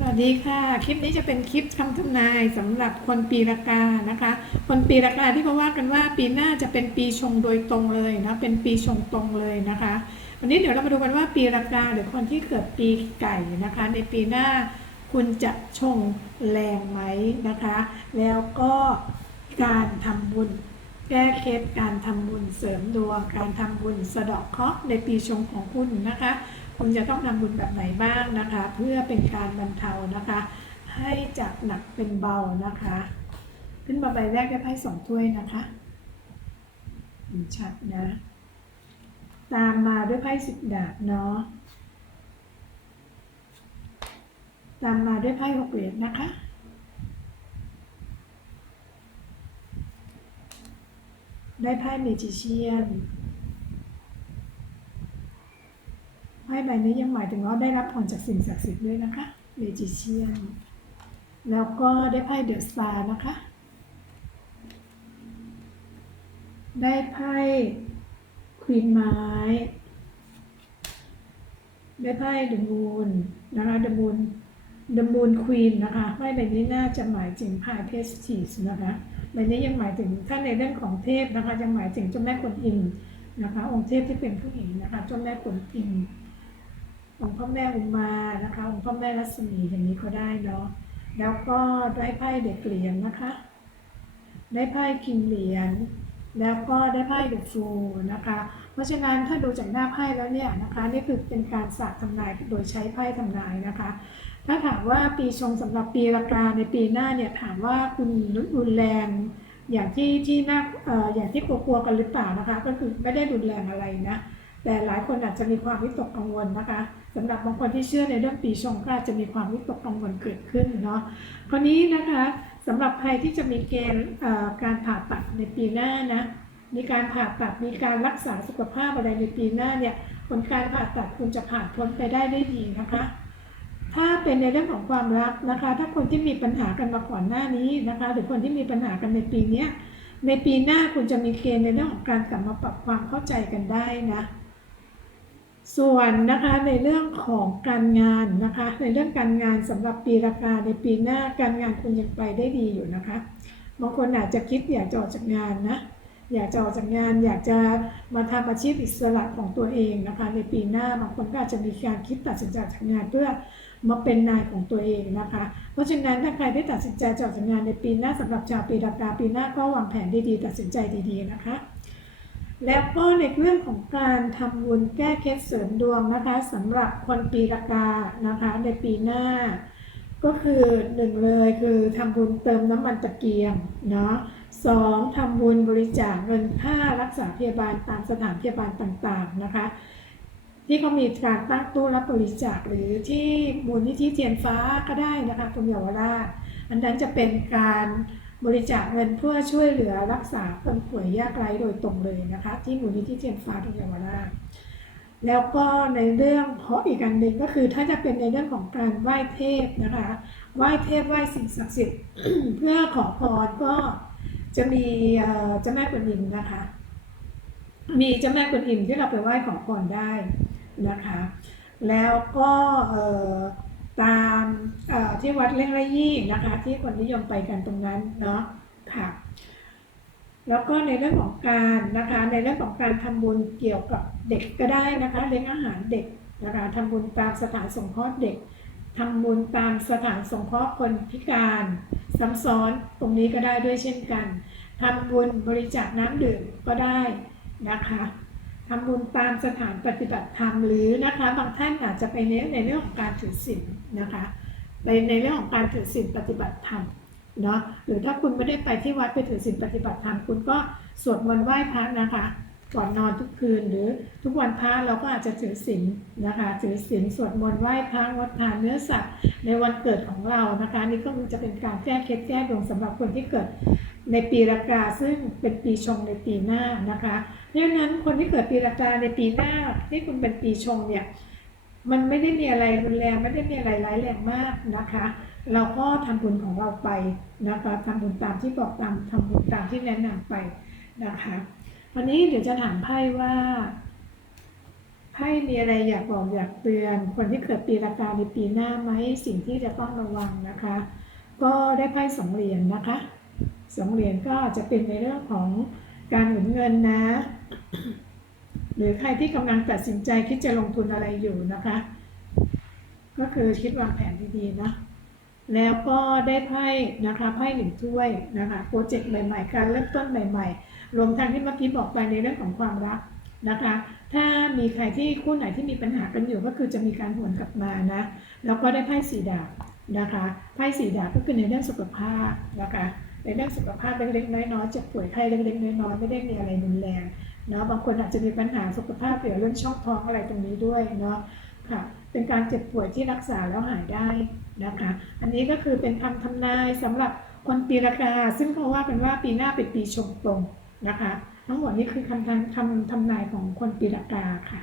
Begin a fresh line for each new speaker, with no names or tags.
สวัสดีค่ะ คลิปนี้จะเป็นคลิปคำทำนายสำหรับคนปีละกานะคะ คนปีละกาที่เขาว่ากันว่าปีหน้าจะเป็นปีชงโดยตรงเลยนะเป็นปีชงตรงเลยนะคะ วันนี้เดี๋ยวเรามาดูกันว่าปีละกาหรือคนที่เกิดปีไก่นะคะ ในปีหน้าคุณจะชงแรงไหมนะคะ แล้วก็การทำบุญแก้เคล็ดการทำบุญเสริมดวงการทำบุญสะเดาะเคราะห์ในปีชงของคุณนะคะ คุณจะต้องทำบุญแบบไหนบ้างนะคะ เพื่อเป็นการบรรเทานะคะ ให้จากหนักเป็นเบานะคะ ขึ้นมาใบแรกได้ไพ่สองถ้วยนะคะชัดนะ ตามมาด้วยไพ่สิบดาบเนาะตามมาด้วยไพ่หกเหรียญนะคะ ได้ไพ่เมจิเชียน ไพ่ใบนี้ยังหมายถึงว่าได้รับผลจากสิ่งศักดิ์สิทธิ์ด้วยนะคะเมจิเชียนแล้วก็ได้ไพ่เดอะสตาร์นะคะ ได้ไพ่ควีนไม้ ได้ไพ่เดอะมูนนะคะเดอะมูนเดอะมูนควีนนะคะไพ่ใบนี้น่าจะหมายถึงไพ่เพสติสนะคะใบนี้ยังหมายถึงถ้าในเรื่องของเทพนะคะยังหมายถึงเจ้าแม่กวนอิมนะคะ องค์เทพที่เป็นผู้หญิงนะคะเจ้าแม่กวนอิม องค์พ่อแม่อุมานะคะองค์พ่อแม่รัศมีอย่างนี้ก็ได้เนาะแล้วก็ได้ไพ่เด็กเหรียญนะคะ ได้ไพ่คิงเหรียญแล้วก็ได้ไพ่เดอะฟูนะคะ เพราะฉะนั้นถ้าดูจากหน้าไพ่แล้วเนี่ยนะคะนี่คือเป็นการศาสตร์ทำนายโดยใช้ไพ่ทำนายนะคะ ถ้าถามว่าปีชงสำหรับปีละกาในปีหน้าเนี่ยถามว่าคุณรุนแรงอย่างที่ที่น่าเอ่ออย่างที่กลัวๆกันหรือเปล่านะคะ ก็คือไม่ได้รุนแรงอะไรนะ แต่หลายคนอาจจะมีความวิตกกังวลนะคะสำหรับบางคนที่เชื่อในเรื่องปีชงก็อาจจะมีความวิตกกังวลเกิดขึ้นเนาะคราวนี้นะคะสำหรับใครที่จะมีเกณฑ์การผ่าตัดในปีหน้านะมีการผ่าตัดมีการรักษาสุขภาพอะไรในปีหน้าเนี่ยผลการผ่าตัดคุณจะผ่านพ้นไปได้ด้วยดีนะคะ ถ้าเป็นในเรื่องของความรักนะคะ ถ้าคนที่มีปัญหากันมาก่อนหน้านี้นะคะ หรือคนที่มีปัญหากันในปีนี้ในปีหน้าคุณจะมีเกณฑ์ในเรื่องของการกลับมาปรับความเข้าใจกันได้นะ ส่วนนะคะในเรื่องของการงานนะคะ ในเรื่องการงานสำหรับปีละกาในปีหน้าการงานคุณยังไปได้ดีอยู่นะคะบางคนอาจจะคิดอยากจะออกจากงานนะอยากจะออกจากงานอยากจะมาทำอาชีพอิสระของตัวเองนะคะ ในปีหน้าบางคนก็อาจจะมีการคิดตัดสินใจจากงานเพื่อมาเป็นนายของตัวเองนะคะ เพราะฉะนั้นถ้าใครได้ตัดสินใจจะออกจากงานในปีหน้าสำหรับชาวปีละกาปีหน้าก็วางแผนดีๆ ตัดสินใจดีๆนะคะ แล้วก็ในเรื่องของการทำบุญแก้เคล็ดเสริมดวงนะคะสำหรับคนปีละกานะคะในปีหน้า ก็คือหนึ่งเลยคือทำบุญเติมน้ำมันตะเกียงเนาะสองทำบุญบริจาคเงินค่ารักษาพยาบาลตามสถานพยาบาลต่างๆนะคะที่เขามีการตั้งตู้รับบริจาคหรือที่มูลนิธิเทียนฟ้าก็ได้นะคะตรงเยาวราชอันนั้นจะเป็นการ บริจาคเงินเพื่อช่วยเหลือรักษาคนป่วยยากไร้โดยตรงเลยนะคะ ที่มูลนิธิเทียนฟ้าตรงเยาวราชแล้วก็ในเรื่องเพราะอีกอันหนึ่งก็คือถ้าจะเป็นในเรื่องของการไหว้เทพนะคะไหว้เทพไหว้สิ่งศักดิ์สิทธิ์เพื่อขอพรก็จะมีเจ้าแม่กวนอิมนะคะ มีเจ้าแม่กวนอิมที่เราไปไหว้ขอพรได้นะคะ แล้วก็ ที่วัดเล่งระยี่นะคะ ที่คนนิยมไปกันตรงนั้นเนาะค่ะแล้วก็ในเรื่องของการนะคะในเรื่องของการทำบุญเกี่ยวกับเด็กก็ได้นะคะเลี้ยงอาหารเด็กนะคะทำบุญตามสถานสงเคราะห์เด็กทำบุญตามสถานสงเคราะห์คนพิการซ้ำซ้อนตรงนี้ก็ได้ด้วยเช่นกันทำบุญบริจาคน้ำดื่มก็ได้นะคะทำบุญตามสถานปฏิบัติธรรมหรือนะคะบางท่านอาจจะไปเน้นในเรื่องของการถือศีลนะคะ ไปในเรื่องของการถือศีลปฏิบัติธรรมเนาะหรือถ้าคุณไม่ได้ไปที่วัดไปถือศีลปฏิบัติธรรมคุณก็สวดมนต์ไหว้พระนะคะก่อนนอนทุกคืนหรือทุกวันพระเราก็อาจจะถือศีลนะคะถือศีลสวดมนต์ไหว้พระงดทานเนื้อสัตว์ในวันเกิดของเรานะคะนี่ก็จะเป็นการแก้เคล็ดแก้ดวงสำหรับคนที่เกิดในปีละกาซึ่งเป็นปีชงในปีหน้านะคะเพราะฉะนั้นคนที่เกิดปีละกาในปีหน้าที่คุณเป็นปีชงเนี่ย มันไม่ได้มีอะไรรุนแรงไม่ได้มีอะไรร้ายแรงมากนะคะ เราก็ทำบุญของเราไปนะคะทำบุญตามที่บอกตามทำบุญตามที่แนะนำไปนะคะวันนี้เดี๋ยวจะถามไพ่ว่าไให้มีอะไรอยากบอกอยากเตือน คนที่เกิดปีละกาในปีหน้าไหมสิ่งที่จะต้องระวังนะคะ ก็ได้ไพ่สองเหรียญนะคะสองเหรียญก็จะเป็นในเรื่องของการหมุนเงินนะ หรือใครที่กำลังตัดสินใจคิดจะลงทุนอะไรอยู่นะคะ ก็คือคิดวางแผนดีๆนะแล้วก็ได้ไพ่นะคะไพ่หนึ่งถ้วยนะคะโปรเจกต์ใหม่ๆ การเริ่มต้นใหม่ ๆ รวมทั้งที่เมื่อกี้บอกไปในเรื่องของความรักนะคะ ถ้ามีใครที่คู่ไหนที่มีปัญหากันอยู่ก็คือจะมีการหวนกลับมานะแล้วก็ได้ไพ่สีดาบนะคะไพ่สีดาบก็คือในเรื่องสุขภาพนะคะในเรื่องสุขภาพเล็กๆน้อยๆเจ็บป่วยไข้เล็กๆน้อยๆไม่ได้มีอะไรรุนแรง เนาะบางคนอาจจะมีปัญหาสุขภาพเกี่ยวเรื่องช่องท้องอะไรตรงนี้ด้วยเนาะค่ะเป็นการเจ็บป่วยที่รักษาแล้วหายได้นะคะ อันนี้ก็คือเป็นคำทำนายสำหรับคนปีละกาซึ่งเขาว่ากันว่าปีหน้าเป็นปีชงตรงนะคะ ทั้งหมดนี้คือคำทำคำทำนายของคนปีละกาค่ะ